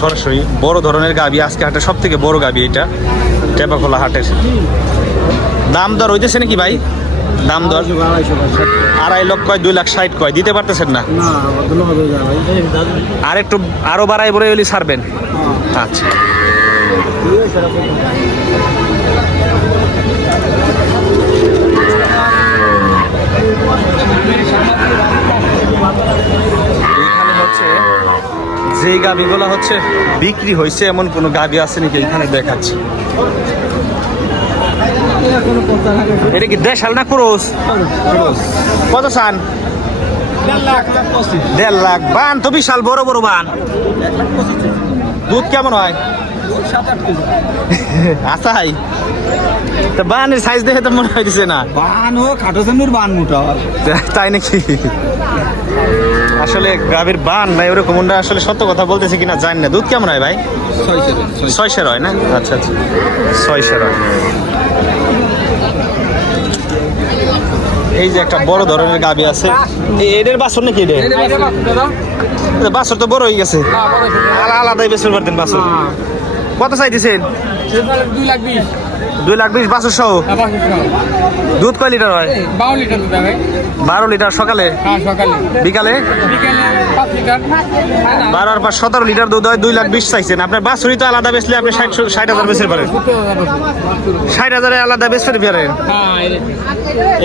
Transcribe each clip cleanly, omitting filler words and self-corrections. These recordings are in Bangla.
সরাসরি বড় ধরনের গাবি আজকে হাটে সব থেকে বড় গাবি এটা টেপাখোলা হাটের। দাম দর হইতেছে নাকি ভাই? দাম দর 2.5 লক্ষ কয়, 2,60,000 কয়, দিতে পারতেছেন না? আর একটু আরো বাড়াই বড় হলে ছাড়বেন? আচ্ছা, যে গাবিগুলো হচ্ছে বিক্রি হয়েছে এমন কোন গাবি আছে নাকি এখানে দেখাচ্ছি। এটা কি দেশাল না ক্রস? কত চান? 1.5 লাখ। বান তো বিশাল বড় বড় বান। দুধ কেমন হয়? আসাই তো বানের সাইজ দেখে তো মনে হইতেছে না বান ও খাটো চান্দুর বান মোটা, তাই নাকি? আসলে গাভীর বান ভাই ওরকম আসলে সত্য কথা বলতেছে কিনা জানি না। দুধ কেমন হয় ভাই? 6 হয় না? আচ্ছা আচ্ছা, 6 হয়। এই যে একটা বড় ধরনের গাভী আছে, এদের বাছর নাকি? এটা বাছর তো বড় হয়ে গেছে, আলাদাই বেচতে পারতেন বাছর। কত চাইতেছেন? 2,20,000 বাছর সহ। দুধ কয় লিটার হয়? 12 লিটার দুধ হয়। 12 লিটার সকালে? হ্যাঁ সকালে। বিকালে? বিকালে 5 লিটার। 12 আর 5 17 লিটার দুধ হয়। 2,20,000 চাইছেন। আপনার বাছুরি তো আলাদা বেচলে আপনি 60,000 বেচতে পারেন। 60,000 আলাদা বেচতে পারেন।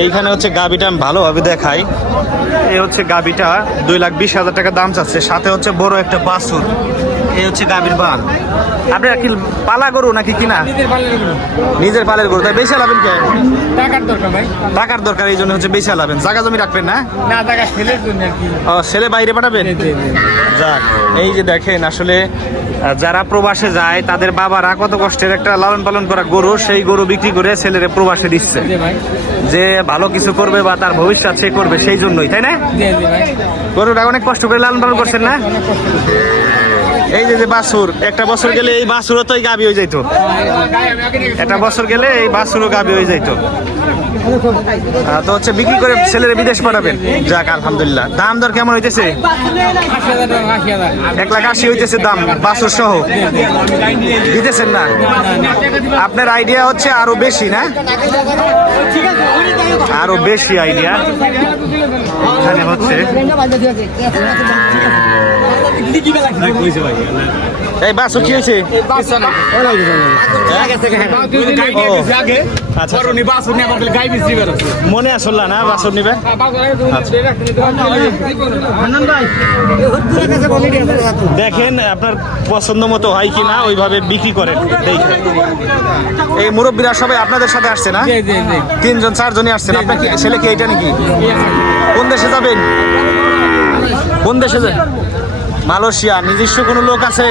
এইখানে হচ্ছে গাবিটা আমি ভালোভাবে দেখাই। এই হচ্ছে গাবিটা 2,20,000 টাকা দাম চাচ্ছে, সাথে হচ্ছে বড় একটা বাছুর। এই হচ্ছে গাবির বান। আপনার কি পালা গরু নাকি কিনা? নিজের পালের গরু। তাই বেশি লাভেন কে? টাকার দরকার ভাই। টাকার দরকার, এই জন্য হচ্ছে বেশি লাভেন। জায়গা জমি রাখবেন না? না, টাকা ছেলের জন্য আর কি। ও, ছেলে বাইরে পাঠাবেন? যাক, এই যে দেখেন আসলে যারা প্রবাসে যায় তাদের বাবারা কত কষ্টের একটা লালন পালন করা গরু, সেই গরু বিক্রি করে ছেলেরে প্রবাসে দিচ্ছে, যে ভালো কিছু করবে বা তার ভবিষ্যৎ সে করবে, সেই জন্যই, তাই না? গরুটা অনেক কষ্ট করে লালন পালন করছেন না? এই যে বাছুর, একটা বছর গেলে এই বাছুরও তো গাবি হয়ে যাইতো। একটা বছর গেলে এই বাছুরও গাবি হয়ে যাইতো। তো হচ্ছে বিক্রি করে ছেলের বিদেশ পাঠাবেন। যাক আলহামদুলিল্লাহ। দাম দর কেমন হইতেছে? 1,80,000 হইতেছে দাম বাছুর সহ। দিতেছেন না? আপনার আইডিয়া হচ্ছে আরো বেশি না? আরো বেশি আইডিয়া এখানে হচ্ছে। এই বাছুর কি হয়েছে? মনে আসল না বাছুর নিবে? দেখেন আপনার পছন্দ মতো হয় কিনা, ওইভাবে বিক্রি করেন। এই মুরব্বীরা সবাই আপনাদের সাথে আসছে না? 3জন 4জনই আসছেন। আপনার ছেলে কি এইটা নাকি? কোন দেশে যাবেন? কোন দেশে যাবেন? মালয়েশিয়া। নিজস্ব কোনো লোক আছে?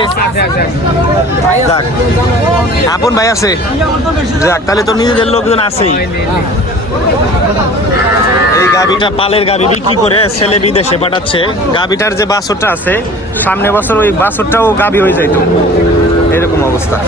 যাক, আপন ভাই আছে? যাক, তাহলে তো নিজেদের লোকজন আছেই। এই গাবিটা পালের গাবি বিক্রি করে ছেলে বিদেশে পাঠাচ্ছে। গাবিটার যে বাছুরটা আছে, সামনে বছর ওই বাছুরটাও গাবি হয়ে যাইতো, এরকম অবস্থা।